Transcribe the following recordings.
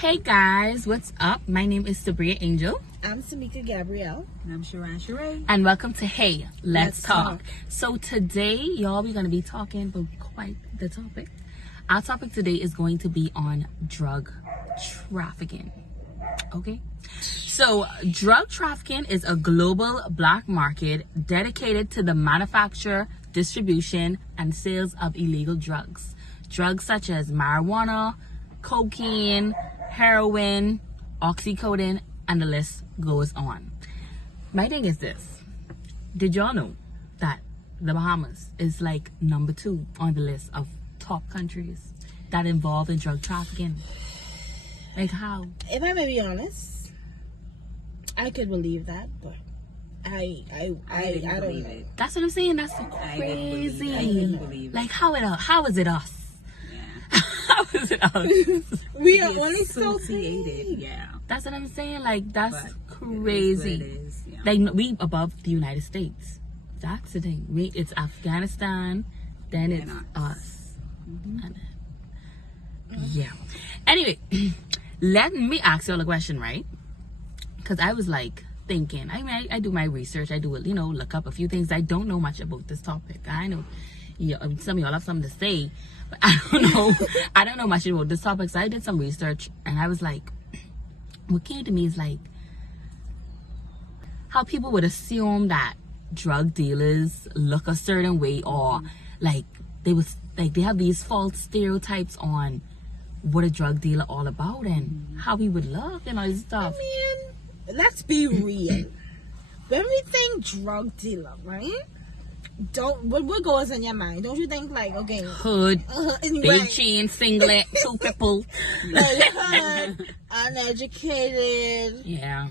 Hey guys, what's up? My name is Sabria Angel. I'm Samika Gabrielle. And I'm Sharon Sheree. And welcome to Hey, Let's Talk. Talk. So today, y'all, we're going to be talking about quite the topic. Our topic today is going to be on drug trafficking. Okay? So drug trafficking is a global black market dedicated to the manufacture, distribution, and sales of illegal drugs. Drugs such as marijuana, cocaine, heroin, oxycodone, and the list goes on. My thing is this. Did y'all know that the Bahamas is like number 2 on the list of top countries that involve in drug trafficking? Like how? If I may be honest, I could believe that, but I don't believe know. it. That's what I'm saying. That's so I didn't crazy. believe it. Like how is it us? Yeah. How is it us? We are It's only so associated. big. Yeah. That's what I'm saying. Like that's But crazy. It is, yeah. Like we above the United States. That's the thing. It's Afghanistan, then it's And us. Mm-hmm. And yeah. Anyway, let me ask y'all a question, right? Because I was like thinking. I mean, I do my research. I do look up a few things. I don't know much about this topic. I know, some of y'all have something to say, but I don't know. I don't know much about this topic. So I did some research, and I was like, what came to me is like how people would assume that drug dealers look a certain way, or like they have these false stereotypes on what a drug dealer all about and how he would look and all this stuff. I mean, let's be real. When we think drug dealer, right? What goes in your mind? Don't you think like, okay, Hood, big right, chain, singlet, 2 people. like hood, uneducated, Yeah.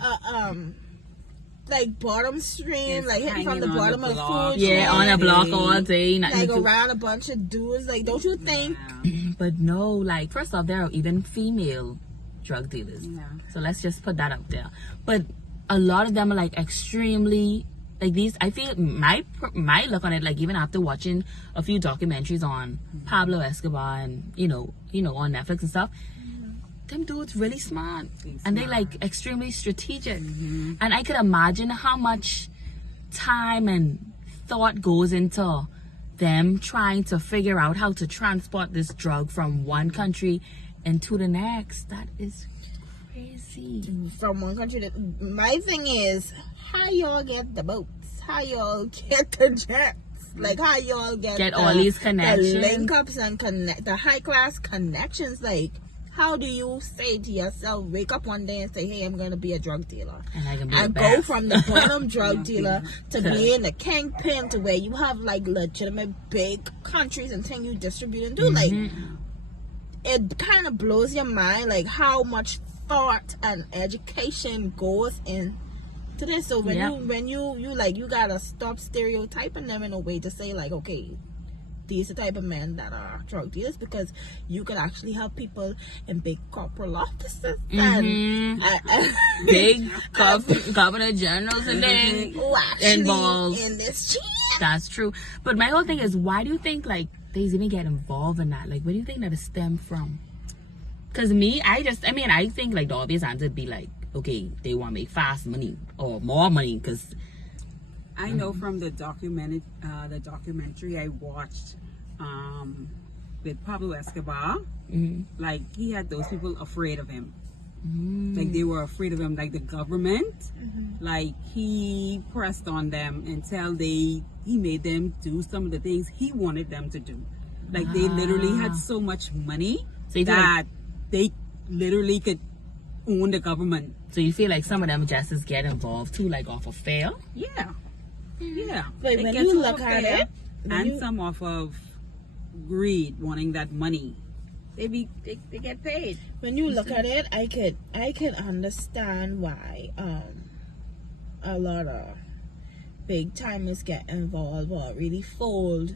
like bottom stream, It's like hitting from the hanging on bottom the of the block. food Yeah, on a chain, block all day. Nothing like to do. around a bunch of dudes. Like, don't you think? Yeah. But no, like first off, there are even female drug dealers. Yeah. So let's just put that out there. But a lot of them are like extremely like these. I feel my look on it, like even after watching a few documentaries on Pablo Escobar and you know on Netflix and stuff, them dudes really smart and they like extremely strategic. And I could imagine how much time and thought goes into them trying to figure out how to transport this drug from one country into the next. That is crazy. From one country to my thing is how y'all get the boats, how y'all get the jets, like how y'all get all these connections, the link ups and the high class connections. Like, how do you say to yourself, wake up one day and say, hey, I'm gonna be a drug dealer, and I can be and the go best. from the bottom drug dealer to being the kingpin, to where you have like legitimate big countries and thing you distribute and do. Like, it kind of blows your mind, like how much thought and education goes into this. So when you gotta stop stereotyping them in a way to say like, okay, these are the type of men that are drug dealers, because you could actually help people in big corporal offices and big governor generals and then who actually involved in this shit. That's true. But my whole thing is, why do you think like they even get involved in that? Like, where do you think that it stemmed from? Because I think like the obvious answer would be like, okay, they want to make fast money or more money. Because I know from the documentary I watched with Pablo Escobar, like he had those people afraid of him. Like they were afraid of him, like the government. Like he pressed on them until he made them do some of the things he wanted them to do. Like they literally had so much money So you feel that they literally could own the government. so you feel like some of them just get involved too, like off of fear. Yeah. But They when get you some look of at fear it, and some off of greed, wanting that money, they get paid. when you look at it, I could understand why a lot of big timers get involved or really fold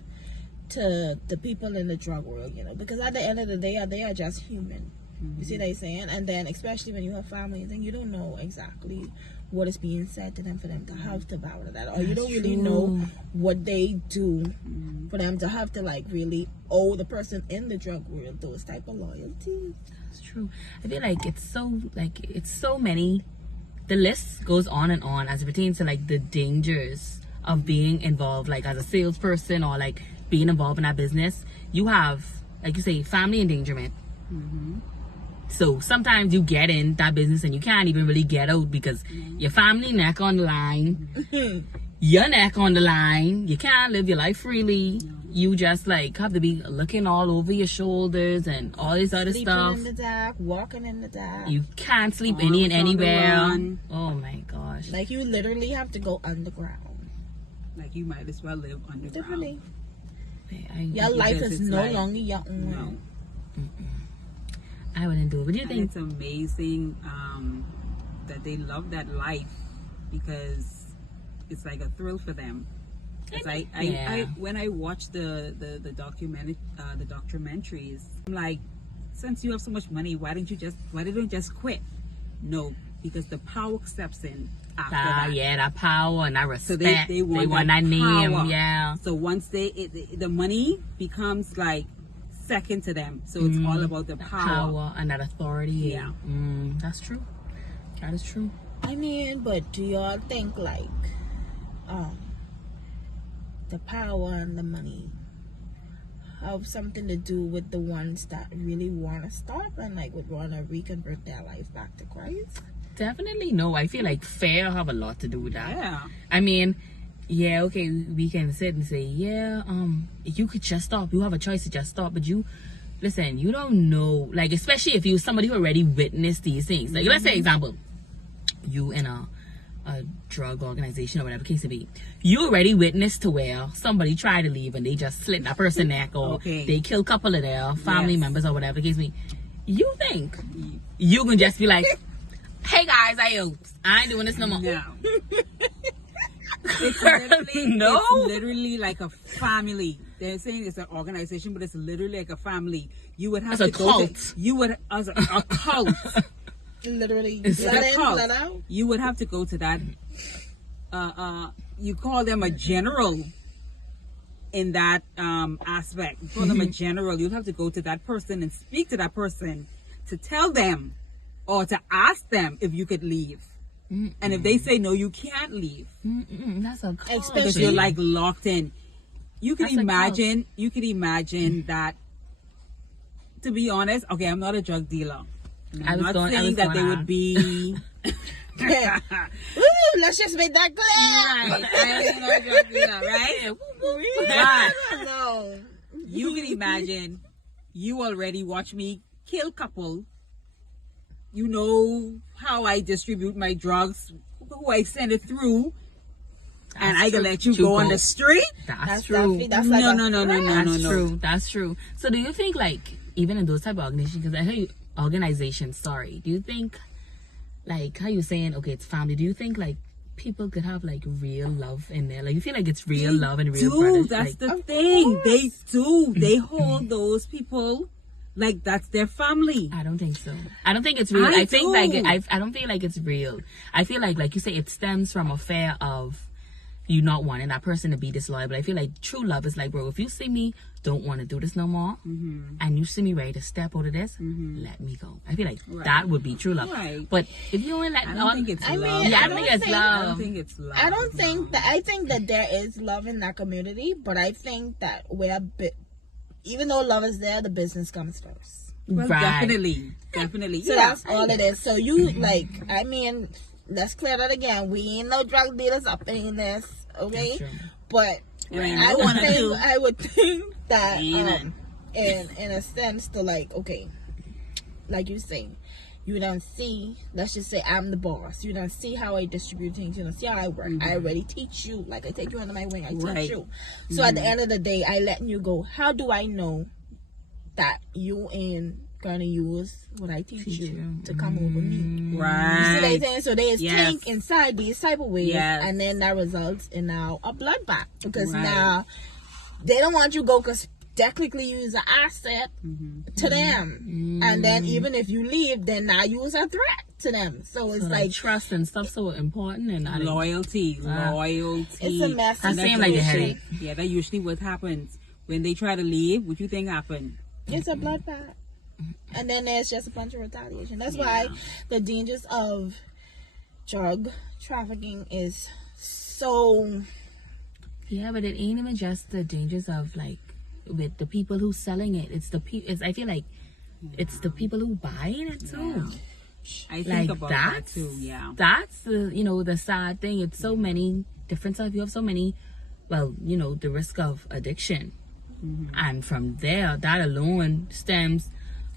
to the people in the drug world, because at the end of the day, they are just human. You see what I'm saying? And then especially when you have family, then you don't know exactly what is being said to them for them to have to bow to that, or you don't really know what they do for them to have to like really owe the person in the drug world those type of loyalties. That's true. I feel like it's so many. The list goes on and on as it pertains to like the dangers of being involved, like as a salesperson or like being involved in that business. You have, like you say, family endangerment. So sometimes you get in that business and you can't even really get out because your family neck on the line, your neck on the line. You can't live your life freely. You just like have to be looking all over your shoulders and all this other stuff. Sleeping in the dark, walking in the dark. You can't sleep anywhere. Oh my gosh. Like you literally have to go underground. Like you might as well live underground. Definitely. Your life is no longer your own. No. I wouldn't do it. What do you think? It's amazing that they love that life because it's like a thrill for them. I when I watch the documentaries, I'm like, since you have so much money, why don't you just quit? No, because the power steps in after that. Yeah, that power and that respect. So they want that name. power. Yeah. So once the money becomes like second to them, so it's all about the power and that authority. Yeah. That's true. That is true. I mean, but do y'all think like the power and the money have something to do with the ones that really want to stop and like would want to reconvert their life back to Christ? Definitely no. I feel like fear have a lot to do with that. Yeah. I mean, yeah, okay, we can sit and say, yeah, you could just stop. You have a choice to just stop, but you don't know, like, especially if you're somebody who already witnessed these things. Like, let's say, example, you in a drug organization or whatever case it be. You already witnessed to where somebody tried to leave and they just slit that person's neck or they kill a couple of their family members or whatever case it be. You think you can just be like, hey guys, I ain't doing this no more. No. It's literally like a family. They're saying it's an organization, but it's literally like a family. You would have as a cult. As a cult. Literally, It's let a in, cult. let out. You would have to go to that. You call them a general in that aspect. You call them a general. You'll have to go to that person and speak to that person to tell them or to ask them if you could leave. And if they say no, you can't leave. That's a cult. Because you're like locked in. You can imagine. You can imagine that. To be honest, okay, I'm not a drug dealer. I'm not saying that they would be. Woo, let's just make that clear. Right, I ain't no drug dealer, right? But No. you can imagine. You already watch me kill couple. You know how I distribute my drugs, who I send it through, and I can let you go on the street. That's true. That's like No. That's true. So do you think, like, even in those type of organizations, because I heard organizations, do you think, like, how you saying, okay, it's family, do you think, like, people could have, like, real love in there? Like, you feel like it's real love and real brothers? That's like, the thing. They do. They hold those people like that's their family. I don't think so. I don't think it's real. I think like I don't feel like it's real. I feel like you say, it stems from a fear of you not wanting that person to be disloyal. But I feel like true love is like, bro, if you see me don't want to do this no more, and you see me ready to step out of this, let me go. I feel like that would be true love. Right. But if you don't let, I don't think it's love. I don't think it's love. I don't think it's love. I don't think that. I think that there is love in that community, but I think that even though love is there, the business comes first. Well, definitely. So that's all it is. So you like, I mean, let's clear that again. We ain't no drug dealers up in this, okay? But I would think that in a sense to like, okay, like you say, you don't see, let's just say I'm the boss. You don't see how I distribute things. You don't see how I work. I already teach you. Like I take you under my wing. I teach you. So at the end of the day, I letting you go. How do I know that you ain't gonna use what I teach you to come over me? Right. You see what I'm saying? So there's think inside these type of ways, and then that results in now a bloodbath because now they don't want you go because technically you is an asset to them. And then even if you leave, then now you is a threat to them. So it's So like trust and stuff so important, and Loyalty. it's a mess. That seems like a headache. Yeah, that usually what happens when they try to leave. What you think happened? It's a bloodbath. And then there's just a bunch of retaliation. That's why the dangers of drug trafficking is so... Yeah, but it ain't even just the dangers of like with the people who selling it. It's the I feel like it's the people who buying it too. I think Like about that too. Yeah. That's the the sad thing. It's so many different stuff. You have so many, well, the risk of addiction, and from there, that alone stems,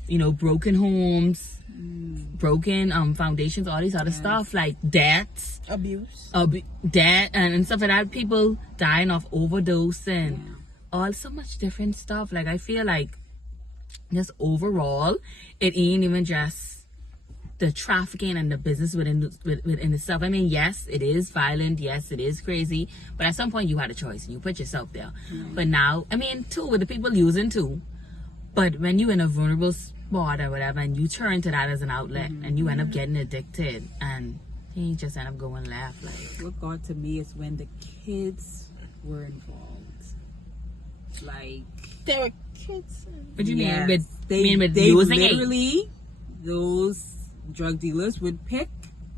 broken homes, broken foundations, all these other stuff like debts, abuse, debt, and stuff like that. People dying of overdose and all so much different stuff. Like I feel like just overall, it ain't even just the trafficking and the business within itself. I mean, yes, it is violent. Yes, it is crazy. But at some point, you had a choice and you put yourself there. But now, I mean, too, with the people using too. But when you're in a vulnerable spot or whatever, and you turn to that as an outlet, and you end up getting addicted, and you just end up going left. Like what got to me is when the kids were involved. Like there were kids. What do you mean? With they using it? literally, those drug dealers would pick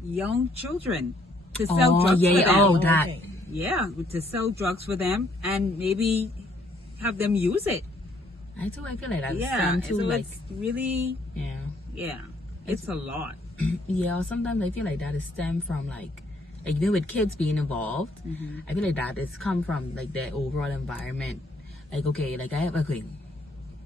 young children to sell drugs for them. Oh, that. Okay. Yeah, to sell drugs for them and maybe have them use it. I feel like that's Yeah, too, so like, it's really, yeah, it's a lot. yeah. Or sometimes I feel like that is stem from like with kids being involved. I feel like that is come from like their overall environment. Like a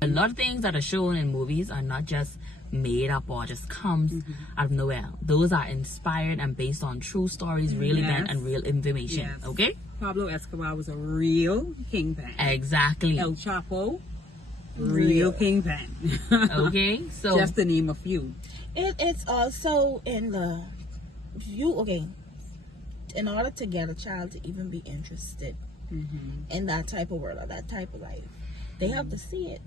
lot of things that are shown in movies are not just made up or just comes out of nowhere. Those are inspired and based on true stories, real event, and real information. Yes. Okay? Pablo Escobar was a real kingpin. Exactly. El Chapo, real kingpin. Okay? So just to name a few. It's also in the in order to get a child to even be interested in that type of world or that type of life, they have to see it.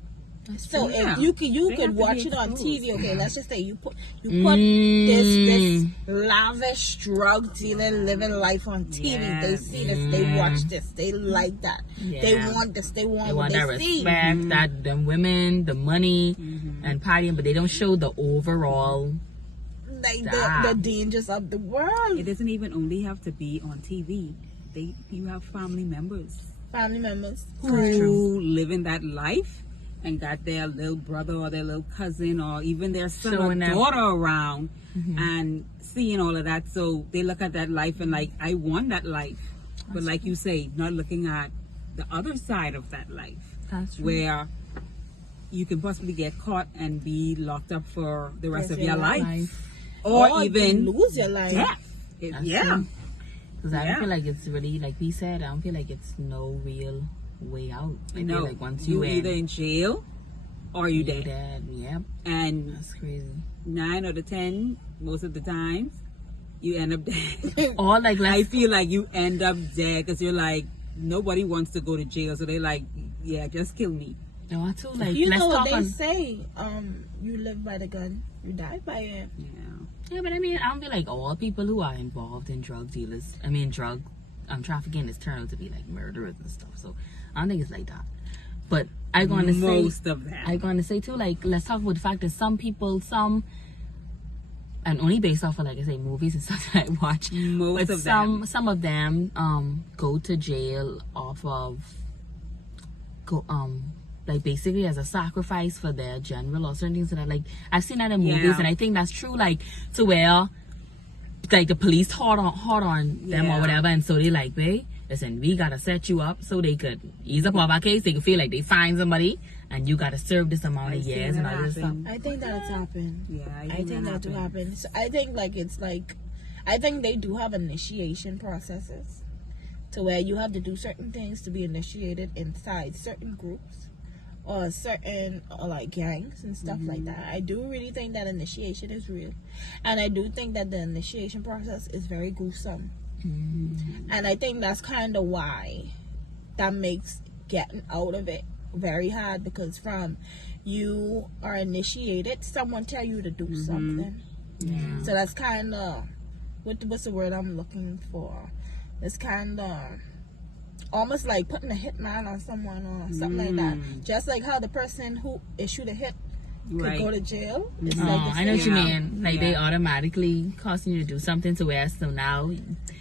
So if you could watch it on TV, okay, let's just say you put this lavish drug dealing living life on TV. They see this, they watch this, they like that. They want this, they want what that they respect, see. that the women, the money, and partying, but they don't show the overall like the dangers of the world. It doesn't even only have to be on TV. You have family members who live in that life and got their little brother or their little cousin or even their son or daughter around and seeing all of that. So they look at that life and like, I want that life. But like you say, not looking at the other side of that life. That's true. Where you can possibly get caught and be locked up for the rest of your life. Or even lose your life. Death. Because I don't feel like it's really, like we said, I don't feel like it's no real way out. I feel like once you either in jail or you dead. Yep. And that's crazy. 9 out of 10, most of the times, you end up dead. Or like, I feel like you end up dead because you're like, nobody wants to go to jail, so they're like, yeah, just kill me. No, too, like, you know what they say, you live by the gun, you die by it. Yeah, but I mean, I don't feel like all people who are involved in drug trafficking is turned out to be like murderers and stuff. So I don't think it's like that. But I'm going to say most of them. I'm going to say too, like, let's talk about the fact that some people, and only based off of, like I say, movies and stuff that I watch. Some of them go to jail off of like basically as a sacrifice for their general or certain things that like I've seen that in movies, and I think that's true, like to where like the police hard on them or whatever, and so they like, hey, listen, we gotta set you up so they could ease up our case. They could feel like they find somebody and you gotta serve this amount of years and all this stuff. I think that's happened. Yeah, I think that do happen. So I think like it's like, I think they do have initiation processes to where you have to do certain things to be initiated inside certain groups or certain like gangs and stuff like that. I do really think that initiation is real, and I do think that the initiation process is very gruesome. And I think that's kind of why that makes getting out of it very hard because from you are initiated, someone tell you to do something. Yeah. So that's kind of what's the word I'm looking for? It's kind of almost like putting a hitman on someone or something like that. Just like how the person who issued a hit could go to jail. It's like the I know what you Yeah. mean. Like Yeah. they automatically causing you to do something to where so now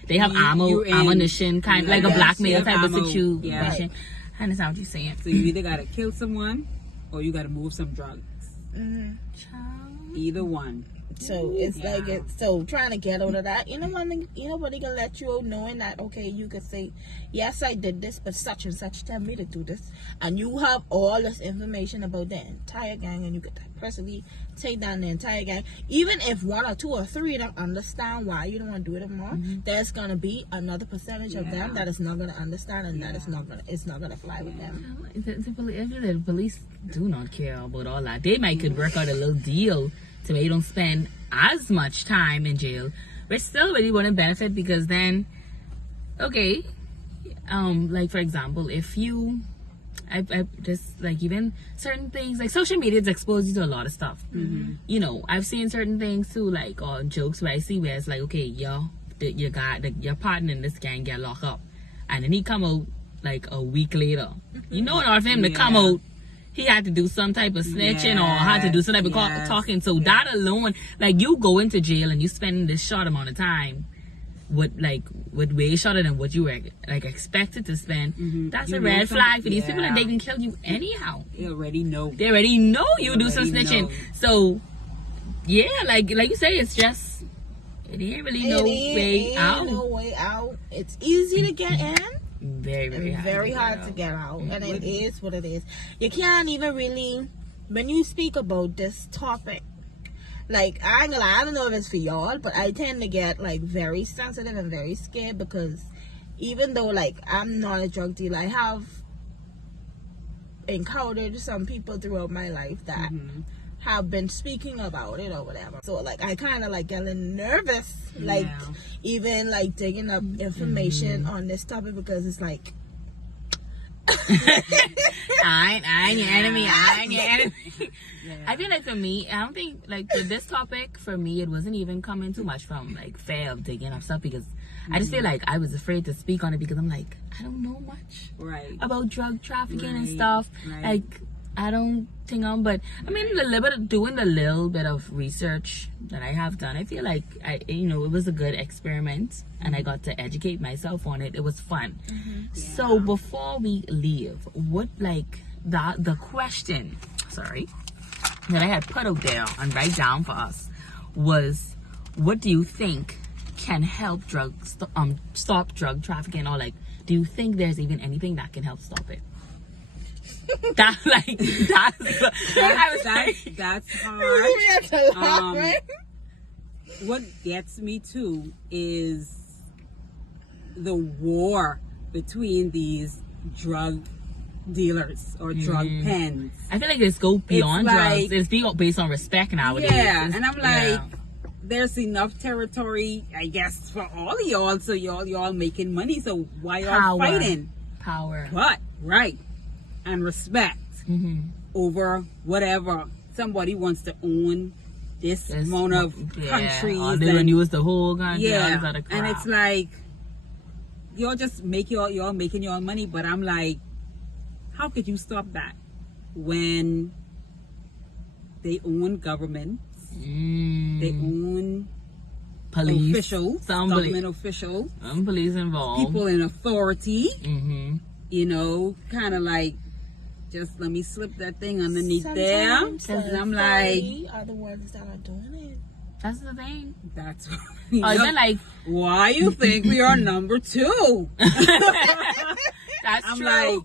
they have You in. ammunition, kind of like a Yes, blackmail you have type of ammo. situation. Yeah. Right. I understand what you're saying. So you either gotta kill someone or you gotta move some drugs. Child. Either one. So it's Yeah. like it's so trying to get out of that. You know when nobody gonna let you out knowing that okay you could say yes I did this but such and such tell me to do this and you have all this information about the entire gang and you could personally take down the entire gang. Even if one or two or three don't understand why you don't want to do it anymore, there's gonna be another percentage of them that is not gonna understand and that is not gonna fly with them. The police do not care about all that. They might could work out a little deal to where you don't spend as much time in jail, but still really wouldn't benefit because then, okay, like for example, if you, I just like even certain things like social media has exposed you to a lot of stuff. You know, I've seen certain things too, like on jokes where I see where it's like, okay, your partner in this gang get locked up, and then he come out like a week later. You know, in order for him to come out, he had to do some type of snitching or had to do some type of talking. So that alone, like you go into jail and you spend this short amount of time with way shorter than what you were like expected to spend. That's You a know red flag for these yeah. people, and they can kill you anyhow. They already know. They already know you do some already snitching. know. So yeah, like you say, it's just it ain't really no way out. No way out. It's easy to get in. Very, very hard. Hard to get out, and it is what it is. You can't even really, when you speak about this topic, like I don't know if it's for y'all, but I tend to get like very sensitive and very scared because even though like I'm not a drug dealer, I have encountered some people throughout my life that have been speaking about it or whatever. So like I kind of like getting nervous, like even like digging up information on this topic because it's like I ain't your enemy. I ain't your enemy. I feel like for me, I don't think like with this topic for me it wasn't even coming too much from like fear of digging up stuff because I just feel like I was afraid to speak on it because I'm like I don't know much about drug trafficking and stuff. Like I don't think but I mean doing the little bit of research that I have done, I feel like it was a good experiment and I got to educate myself on it. It was fun. So before we leave, what like the question that I had put out there and write down for us was, what do you think can help stop drug trafficking, or like do you think there's even anything that can help stop it? That's hard. What gets me too is the war between these drug dealers or drug pens. I feel like this go beyond drugs. It's based on respect nowadays. Yeah, and I'm like, there's enough territory, I guess, for all of y'all. So y'all making money. So why y'all fighting? Power. But and respect over whatever somebody wants to own this amount of countries. All they want to use the whole country. Yeah, and it's like y'all just make y'all making your money, but I'm like, how could you stop that when they own governments, they own police officials, government officials, some police involved, people in authority. You know, kind of like, just let me slip that thing underneath there. And I'm like, are the ones that are doing it. That's the thing. That's then like, why you think we are number 2? That's I'm true. like,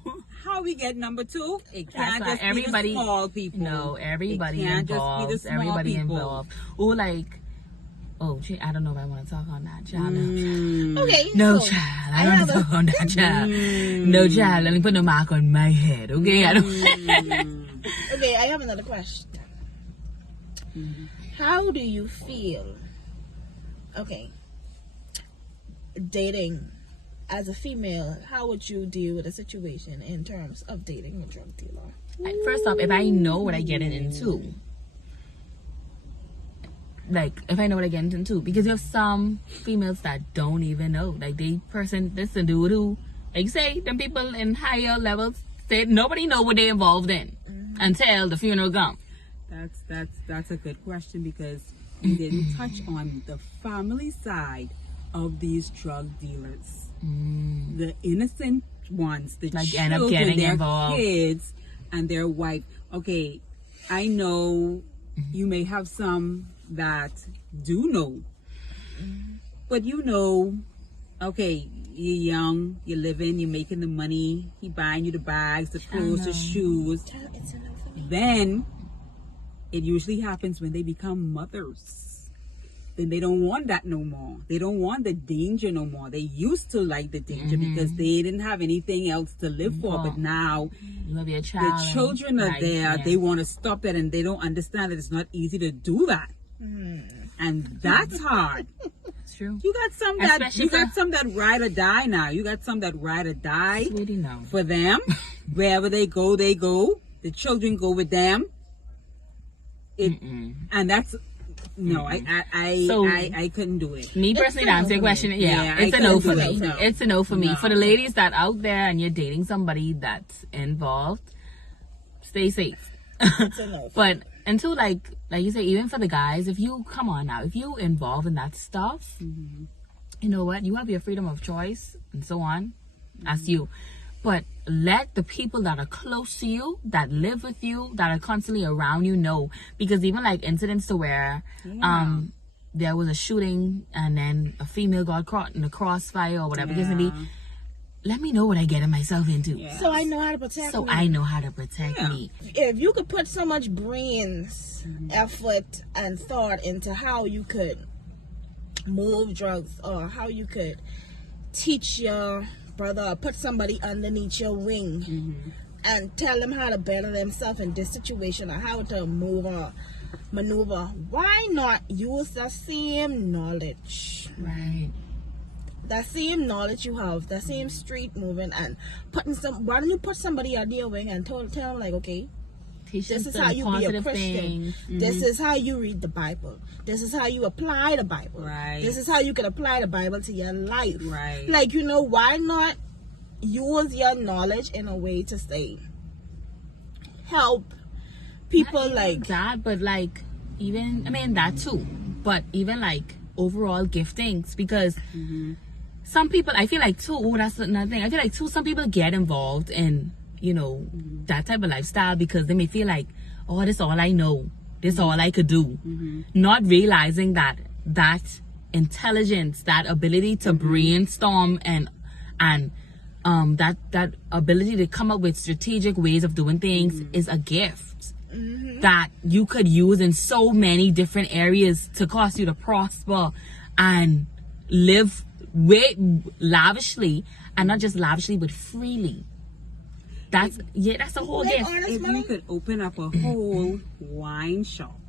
how we get number 2? It can't just be the small people. No, everybody it can't involved. Just be the small everybody people. involved. Or like, I don't know if I want to talk on that, child. Okay. No, child. I don't want to talk on that, child. No, child. Let me put no mark on my head, okay? I don't. Okay, I have another question. How do you feel? Okay. Dating as a female, how would you deal with a situation in terms of dating a drug dealer? First off, if I know what I get into, like if I know what I get into, because you have some females that don't even know, like this and dude who, like you say, them people in higher levels say nobody know what they involved in until the funeral come. That's a good question, because you didn't touch on the family side of these drug dealers. The innocent ones, the like children, end up getting their involved. kids, and their wife. Okay, I know you may have some that do know, but okay, you're young, you're living, you're making the money, he buying you the bags, the clothes, the shoes. It's a no for me. Then it usually happens when they become mothers. Then they don't want that no more. They don't want the danger no more. They used to like the danger because they didn't have anything else to live for. But now You have your child. the children are there. They want to stop that, and they don't understand that it's not easy to do that. And that's hard. It's true. You got some that ride or die now. You got some that ride or die Sweetie, no. for them. Wherever they go, they go. The children go with them. And that's no, I couldn't do it. Me personally, to answer your question, it's a no for me. It's a no for me. For the ladies that out there and you're dating somebody that's involved, stay safe. It's a no. But until like you say, even for the guys, if you involved in that stuff, you know what? You have your freedom of choice and so on. That's you. But let the people that are close to you, that live with you, that are constantly around you know. Because even like incidents to where there was a shooting and then a female got caught in the crossfire or whatever it may be, let me know what I get myself into. So I know how to protect me. I know how to protect me. If you could put so much brains, effort, and thought into how you could move drugs, or how you could teach your brother, or put somebody underneath your wing and tell them how to better themselves in this situation, or how to move or maneuver, why not use the same knowledge? Right. That same knowledge you have, that same street moving, and why don't you put somebody under your wing and tell them, like, okay, this is how you be a Christian. This is how you read the Bible. This is how you apply the Bible. Right. This is how you can apply the Bible to your life. Right. Like, why not use your knowledge in a way to say, help people like that, but like even that too. But even like overall giftings, because some people, I feel like too, that's another thing. I feel like too, some people get involved in that type of lifestyle because they may feel like, oh, this is all I know, this is all I could do, not realizing that intelligence, that ability to brainstorm and that ability to come up with strategic ways of doing things is a gift that you could use in so many different areas to cause you to prosper and live lavishly, and not just lavishly but freely. That's a whole gift. If you could open up a whole wine shop,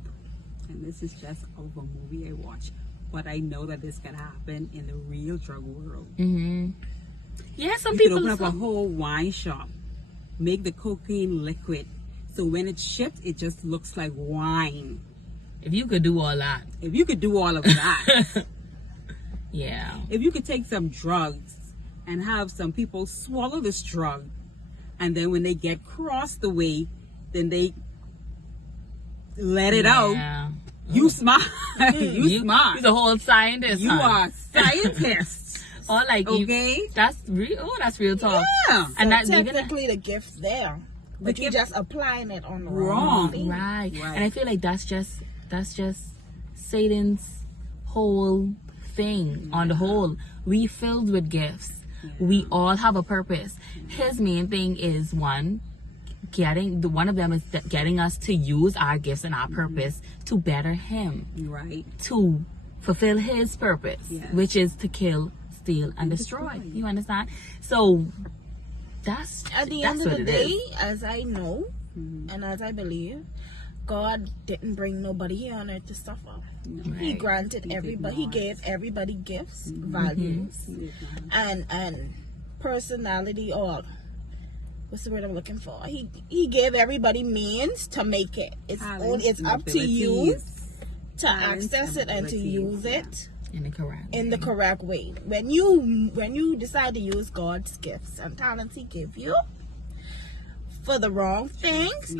and this is just of a movie I watched, but I know that this can happen in the real drug world. Yeah, some you people could open up a whole wine shop, make the cocaine liquid, so when it's shipped, it just looks like wine. If you could do all that. If you could do all of that. Yeah. If you could take some drugs and have some people swallow this drug, and then when they get crossed the way, then they let it out. You smart. you smart. You're the whole scientist. You are scientists. Or like, okay, that's real. Oh, that's real talk. Yeah. And that's technically the gift's there, but you're just applying it on the wrong thing. Right. And I feel like that's just Satan's whole thing. On the whole, we filled with gifts. We all have a purpose. His main thing is one of them is getting us to use our gifts and our purpose to better him. Right. To fulfill his purpose, which is to kill, steal, and destroy. You understand? So that's at the end of the day, as I know and as I believe, God didn't bring nobody here on earth to suffer. He Right. granted He did everybody. He not. gave everybody gifts, values, and personality, or what's the word I'm looking for? He gave everybody means to make it. It's up to you to access it and to use it In the correct way. When you decide to use God's gifts and talents He gave you for the wrong things,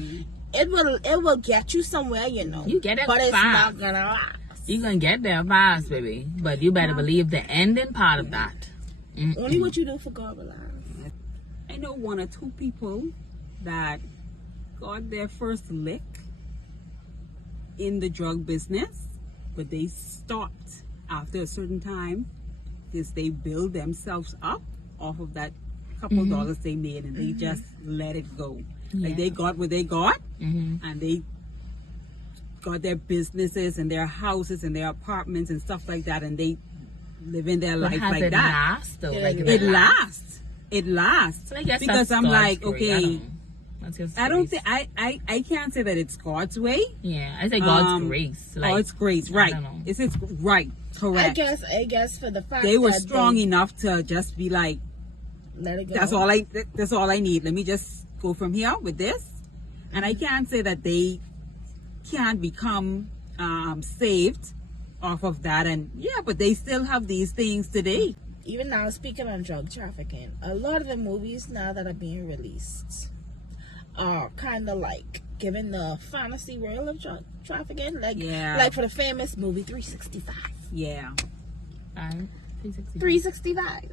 it will get you somewhere, you know. You get it but it's fast. not gonna last. You're gonna get there fast, baby. But you better believe the ending part of that. Only what you do for God will last. I know one or two people that got their first lick in the drug business, but they stopped after a certain time because they build themselves up off of that couple dollars they made, and they just let it go. Like they got what they got, and they got their businesses and their houses and their apartments and stuff like that, and they live in their life like that. Last, though? Like, It lasts. It lasts. I guess Because that's I'm God's like, grace. okay, That's just I don't grace. think I can't say that it's God's way. Yeah, I say God's grace. Like, Oh, it's grace, I right? don't know. It's right, correct. I guess for the fact They were that strong they enough to just be like, let it go. that's all I need. Let me just go from here with this. And I can't say that they can't become saved off of that. And yeah, but they still have these things today. Even now, speaking on drug trafficking, a lot of the movies now that are being released are kind of like giving the fantasy world of drug trafficking, like for the famous movie 365. Yeah. 365.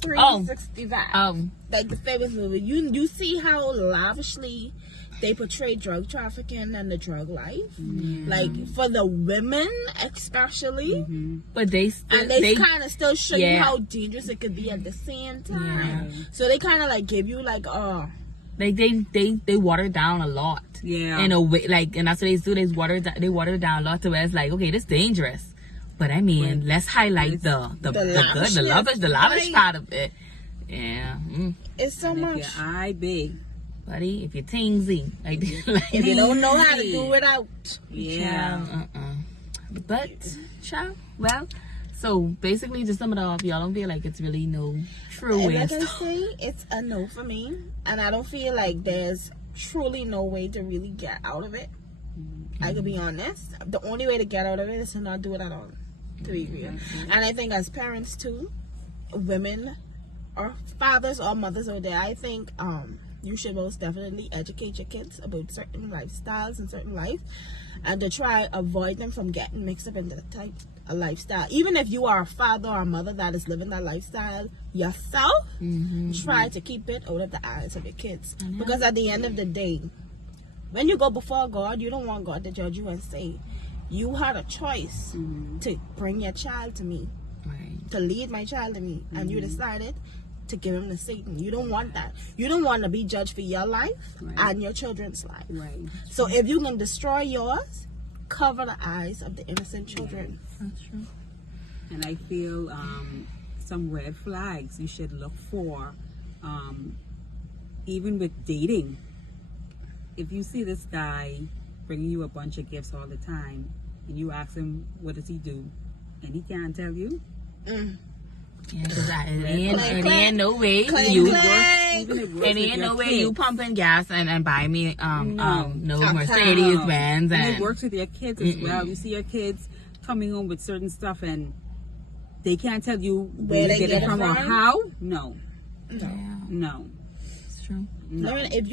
365. Like the famous movie. You see how lavishly they portray drug trafficking and the drug life, like for the women especially. But they kind of still show you how dangerous it could be at the same time. So they kind of like give you like they water down a lot. Yeah. In a way, like, and that's what they do. They water down a lot to where it's like, okay, this is dangerous. But I mean, let's highlight the good, the lavish part of it. Yeah. It's so much. If your eye big, buddy, if you're tingsy, like if you don't know how to do it out. Yeah. But, child, well, so basically, to sum it up, y'all don't feel like it's really no true way. Like I say, it's a no for me, and I don't feel like there's truly no way to really get out of it. I could be honest. The only way to get out of it is to not do it at all. To be real, and I think as parents too, women or fathers or mothers out there, I think you should most definitely educate your kids about certain lifestyles and certain life, and to try avoid them from getting mixed up into the type of lifestyle. Even if you are a father or a mother that is living that lifestyle yourself, try to keep it out of the eyes of your kids, because at the end of the day, when you go before God, you don't want God to judge you and say, you had a choice to bring your child to me, to lead my child to me, and you decided to give him to Satan. You don't want that. You don't want to be judged for your life and your children's life. Right. So if you can destroy yours, cover the eyes of the innocent children. That's true. And I feel some red flags you should look for, even with dating. If you see this guy bringing you a bunch of gifts all the time, and you ask him, what does he do? And he can't tell you. Yeah, because it ain't no way you pumping gas and buy me no Mercedes Benz, and it works with your kids as well. You see your kids coming home with certain stuff and they can't tell you where they get it from or how. No. It's true. No. If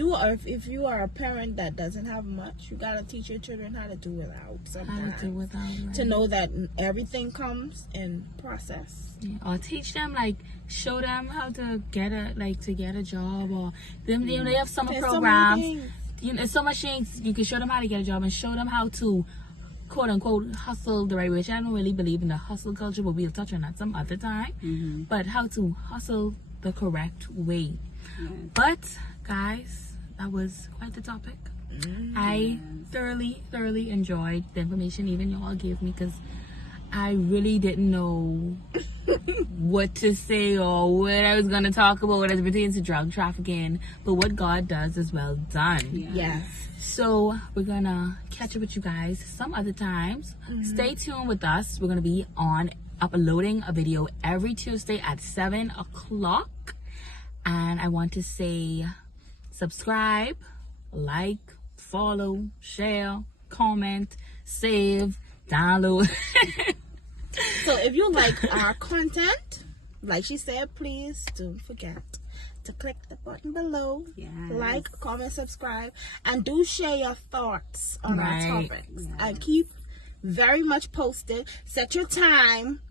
you are a parent that doesn't have much, you gotta teach your children how to do without sometimes. To know that everything comes in process. Yeah. Or teach them, like, show them how to get a job, or them. You know, they have summer programs. There's so much things you can show them how to get a job and show them how to, quote unquote, hustle the right way. Which I don't really believe in the hustle culture, but we'll touch on that some other time. But how to hustle the correct way. But guys, that was quite the topic. I thoroughly enjoyed the information even y'all gave me, because I really didn't know what to say or what I was going to talk about as it pertains to drug trafficking. But what God does is well done. Yes. So we're going to catch up with you guys some other times. Stay tuned with us. We're going to be uploading a video every Tuesday at 7 o'clock. And I want to say subscribe, like, follow, share, comment, save, download. So if you like our content, like she said, please don't forget to click the button below. Yes. Like, comment, subscribe, and do share your thoughts on our Right. topics. Yes. And keep very much posted. Set your time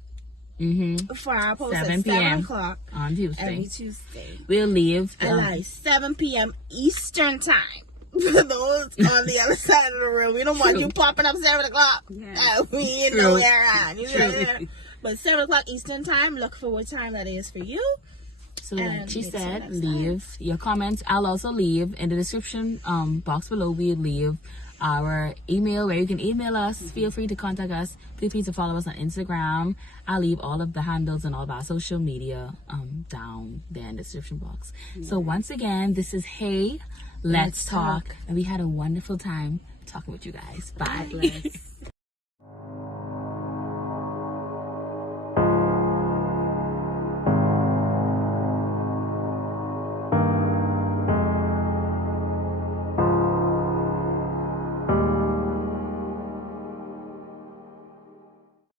for our post 7 at 7 p.m. o'clock on Tuesday. every Tuesday. We'll leave. At like 7 p.m. Eastern time. For those on the other side of the room. We don't want you popping up 7 o'clock. Yeah. We ain't True. nowhere around. You know True. there. But 7 o'clock Eastern time, look for what time that is for you. So like And she until said, next leave your comments. I'll also leave in the description box below. We'll leave our email where you can email us. Feel free to contact us. Feel free to follow us on Instagram. I'll leave all of the handles and all of our social media down there in the description box. So once again, this is Hey, Let's Talk. And we had a wonderful time talking with you guys. Bye. Bless.